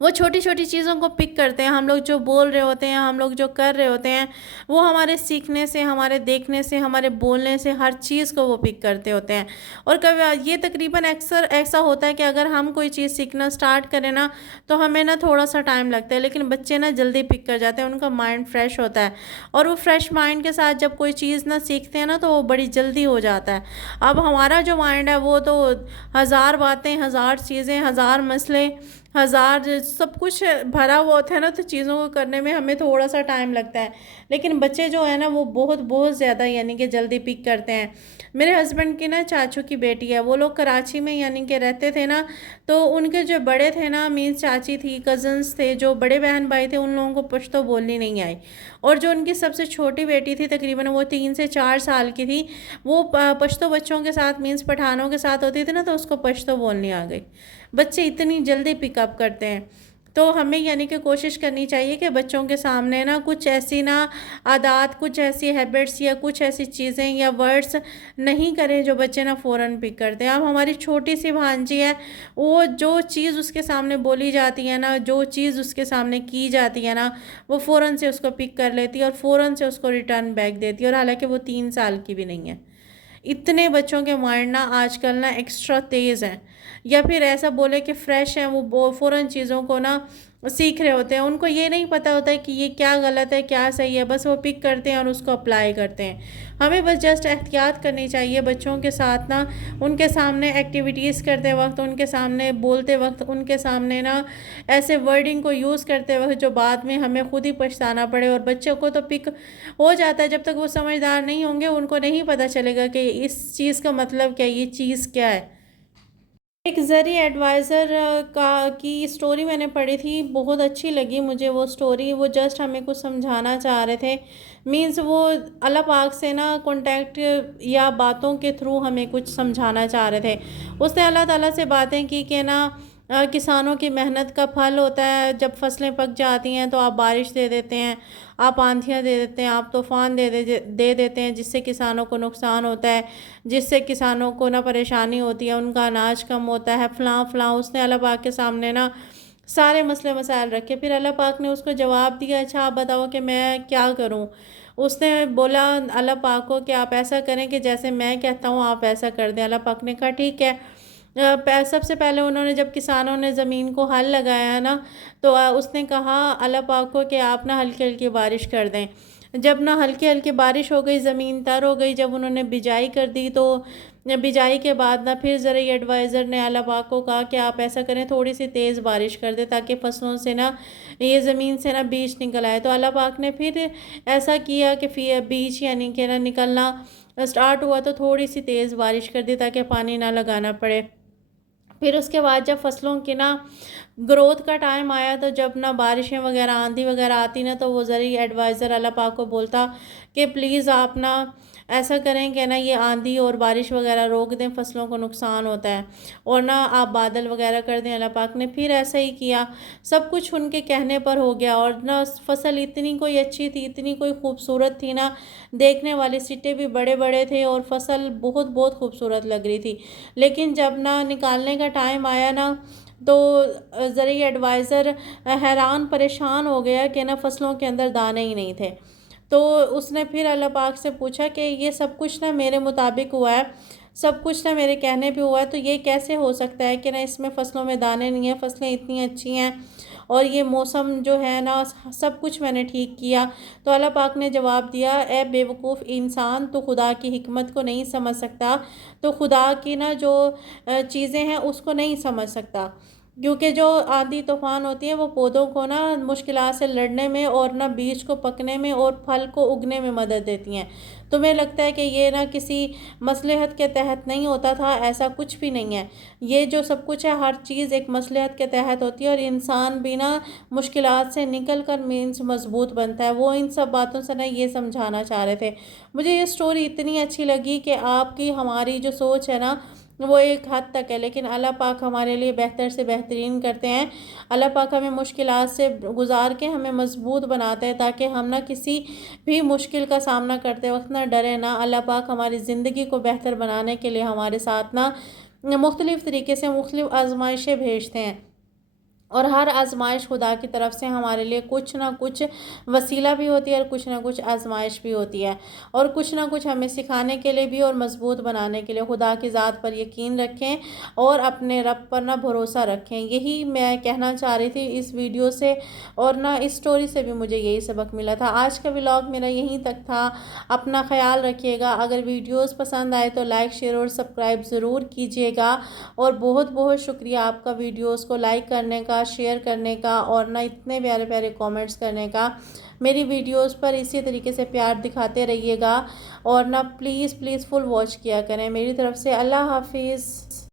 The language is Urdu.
وہ چھوٹی چھوٹی چیزوں کو پک کرتے ہیں. ہم لوگ جو بول رہے ہوتے ہیں، ہم لوگ جو کر رہے ہوتے ہیں، وہ ہمارے سیکھنے سے، ہمارے دیکھنے سے، ہمارے بولنے سے ہر چیز کو وہ پک کرتے ہوتے ہیں. اور کبھی یہ تقریباً اکثر ایسا ہوتا ہے کہ اگر ہم کوئی چیز سیکھنا سٹارٹ کریں نا تو ہمیں نا تھوڑا سا ٹائم لگتا ہے، لیکن بچے نا جلدی پک کر جاتے ہیں. ان کا مائنڈ فریش ہوتا ہے، اور وہ فریش مائنڈ کے ساتھ جب کوئی چیز نہ سیکھتے ہیں نا تو وہ بڑی جلدی ہو جاتا ہے. اب ہمارا جو مائنڈ ہے وہ تو ہزار باتیں، ہزار چیزیں، ہزار مسئلے، ہزار سب کچھ بھرا ہوا ہوتا ہے نا، تو چیزوں کو کرنے میں ہمیں تھوڑا سا ٹائم لگتا ہے. لیکن بچے جو ہیں نا وہ بہت بہت زیادہ یعنی کہ جلدی پک کرتے ہیں. میرے ہسبینڈ کی نا چاچو کی بیٹی ہے، وہ لوگ کراچی میں یعنی کہ رہتے تھے نا، تو ان کے جو بڑے تھے نا، مینس چاچی تھی، کزنس تھے، جو بڑے بہن بھائی تھے، ان لوگوں کو پشتو بولنی نہیں آئی. اور جو ان کی سب سے چھوٹی بیٹی تھی، تقریباً وہ 3 سے 4 سال کی تھی، وہ پشتو بچوں کے ساتھ مینس پٹھانوں کے ساتھ ہوتی تھی نا، تو اس کو پشتو بولنی آ گئی. بچے اتنی جلدی پک اپ کرتے ہیں. تو ہمیں یعنی کہ کوشش کرنی چاہیے کہ بچوں کے سامنے نا کچھ ایسی نا عادات، کچھ ایسی ہیبٹس یا کچھ ایسی چیزیں یا ورڈز نہیں کریں جو بچے نا فوراً پک کرتے ہیں. اب ہماری چھوٹی سی بھانجی ہے، وہ جو چیز اس کے سامنے بولی جاتی ہے نا، جو چیز اس کے سامنے کی جاتی ہے نا، وہ فوراً سے اس کو پک کر لیتی ہے اور فوراً سے اس کو ریٹرن بیک دیتی ہے، اور حالانکہ وہ 3 سال کی بھی نہیں ہے. اتنے بچوں کے مائنڈ نا آج کل نا ایکسٹرا تیز ہیں، یا پھر ایسا بولے کہ فریش ہیں، وہ فوراً چیزوں کو نا سیکھ رہے ہوتے ہیں. ان کو یہ نہیں پتہ ہوتا ہے کہ یہ کیا غلط ہے، کیا صحیح ہے، بس وہ پک کرتے ہیں اور اس کو اپلائی کرتے ہیں. ہمیں بس جسٹ احتیاط کرنی چاہیے بچوں کے ساتھ نا، ان کے سامنے ایکٹیویٹیز کرتے وقت، ان کے سامنے بولتے وقت، ان کے سامنے نا ایسے ورڈنگ کو یوز کرتے وقت جو بعد میں ہمیں خود ہی پچھتانا پڑے. اور بچوں کو تو پک ہو جاتا ہے، جب تک وہ سمجھدار نہیں ہوں گے ان کو نہیں پتہ چلے گا کہ اس چیز کا مطلب کیا ہے، یہ چیز کیا ہے. ایک زرعی ایڈوائزر کی سٹوری میں نے پڑھی تھی، بہت اچھی لگی مجھے وہ سٹوری. وہ جسٹ ہمیں کچھ سمجھانا چاہ رہے تھے، مینز وہ اللہ پاک سے نا کانٹیکٹ یا باتوں کے تھرو ہمیں کچھ سمجھانا چاہ رہے تھے. اس نے اللہ تعالیٰ سے باتیں کی کہ نا کسانوں کی محنت کا پھل ہوتا ہے، جب فصلیں پک جاتی ہیں تو آپ بارش دے دیتے ہیں، آپ آندھیاں دے دیتے ہیں، آپ طوفان دے دیتے ہیں، جس سے کسانوں کو نقصان ہوتا ہے، جس سے کسانوں کو نا پریشانی ہوتی ہے، ان کا اناج کم ہوتا ہے، فلاں فلاں. اس نے اللہ پاک کے سامنے نا سارے مسئلے مسائل رکھے. پھر اللہ پاک نے اس کو جواب دیا، اچھا آپ بتاؤ کہ میں کیا کروں. اس نے بولا اللہ پاک کو کہ آپ ایسا کریں کہ جیسے میں کہتا ہوں آپ ایسا کر دیں. اللہ پاک نے کہا ٹھیک ہے. سب سے پہلے انہوں نے، جب کسانوں نے زمین کو ہل لگایا نا، تو اس نے کہا اللہ پاک کو کہ آپ نا ہلکی ہلکی بارش کر دیں. جب نا ہلکی ہلکی بارش ہو گئی، زمین تر ہو گئی. جب انہوں نے بجائی کر دی تو بجائی کے بعد نا پھر زرعی ایڈوائزر نے اللہ پاک کو کہا کہ آپ ایسا کریں تھوڑی سی تیز بارش کر دیں تاکہ فصلوں سے نا یہ زمین سے نا بیج نکل آئے. تو اللہ پاک نے پھر ایسا کیا کہ بیج یعنی کہ نا نکلنا سٹارٹ ہوا تو تھوڑی سی تیز بارش کر دی تاکہ پانی نہ لگانا پڑے. پھر اس کے بعد جب فصلوں کی نا گروتھ کا ٹائم آیا تو جب نا بارشیں وغیرہ آندھی وغیرہ آتی نا، تو وہ زرعی ایڈوائزر اللہ پاک کو بولتا کہ پلیز آپ نا ایسا کریں کہ نا یہ آندھی اور بارش وغیرہ روک دیں، فصلوں کو نقصان ہوتا ہے، اور نا آپ بادل وغیرہ کر دیں. اللہ پاک نے پھر ایسا ہی کیا، سب کچھ ان کے کہنے پر ہو گیا. اور نا فصل اتنی کوئی اچھی تھی، اتنی کوئی خوبصورت تھی نا، دیکھنے والے سٹے بھی بڑے بڑے تھے اور فصل بہت بہت خوبصورت لگ رہی تھی. لیکن جب نا نکالنے کا ٹائم آیا نا تو زرعی ایڈوائزر حیران پریشان ہو گیا کہ نا فصلوں کے اندر دانے ہی نہیں تھے. تو اس نے پھر اللہ پاک سے پوچھا کہ یہ سب کچھ نا میرے مطابق ہوا ہے، سب کچھ نا میرے کہنے پہ ہوا ہے، تو یہ کیسے ہو سکتا ہے کہ نا اس میں فصلوں میں دانے نہیں ہیں، فصلیں اتنی اچھی ہیں اور یہ موسم جو ہے نا سب کچھ میں نے ٹھیک کیا. تو اللہ پاک نے جواب دیا، اے بے وقوف انسان، تو خدا کی حکمت کو نہیں سمجھ سکتا، تو خدا کی نا جو چیزیں ہیں اس کو نہیں سمجھ سکتا. کیونکہ جو آندھی طوفان ہوتی ہے وہ پودوں کو نا مشکلات سے لڑنے میں اور نا بیج کو پکنے میں اور پھل کو اگنے میں مدد دیتی ہیں. تمہیں لگتا ہے کہ یہ نا کسی مصلحت کے تحت نہیں ہوتا تھا، ایسا کچھ بھی نہیں ہے. یہ جو سب کچھ ہے ہر چیز ایک مصلحت کے تحت ہوتی ہے، اور انسان بھی نا مشکلات سے نکل کر مینس مضبوط بنتا ہے. وہ ان سب باتوں سے نا یہ سمجھانا چاہ رہے تھے. مجھے یہ سٹوری اتنی اچھی لگی کہ آپ کی ہماری جو سوچ ہے نا وہ ایک حد تک ہے، لیکن اللہ پاک ہمارے لیے بہتر سے بہترین کرتے ہیں. اللہ پاک ہمیں مشکلات سے گزار کے ہمیں مضبوط بناتے ہیں تاکہ ہم نہ کسی بھی مشکل کا سامنا کرتے وقت نہ ڈرے نہ. اللہ پاک ہماری زندگی کو بہتر بنانے کے لیے ہمارے ساتھ نہ مختلف طریقے سے مختلف آزمائشیں بھیجتے ہیں. اور ہر آزمائش خدا کی طرف سے ہمارے لیے کچھ نہ کچھ وسیلہ بھی ہوتی ہے اور کچھ نہ کچھ آزمائش بھی ہوتی ہے، اور کچھ نہ کچھ ہمیں سکھانے کے لیے بھی اور مضبوط بنانے کے لیے۔ خدا کی ذات پر یقین رکھیں اور اپنے رب پر نہ بھروسہ رکھیں، یہی میں کہنا چاہ رہی تھی اس ویڈیو سے، اور نہ اس سٹوری سے بھی مجھے یہی سبق ملا تھا۔ آج کا ولاگ میرا یہیں تک تھا، اپنا خیال رکھیے گا، اگر ویڈیوز پسند آئے تو لائک شیئر اور سبسکرائب ضرور کیجیے گا، اور بہت بہت شکریہ آپ کا ویڈیوز کو لائک کرنے کا، شیئر کرنے کا، اور نہ اتنے پیارے پیارے کومنٹس کرنے کا۔ میری ویڈیوز پر اسی طریقے سے پیار دکھاتے رہیے گا، اور نہ پلیز پلیز فل واچ کیا کریں۔ میری طرف سے اللہ حافظ۔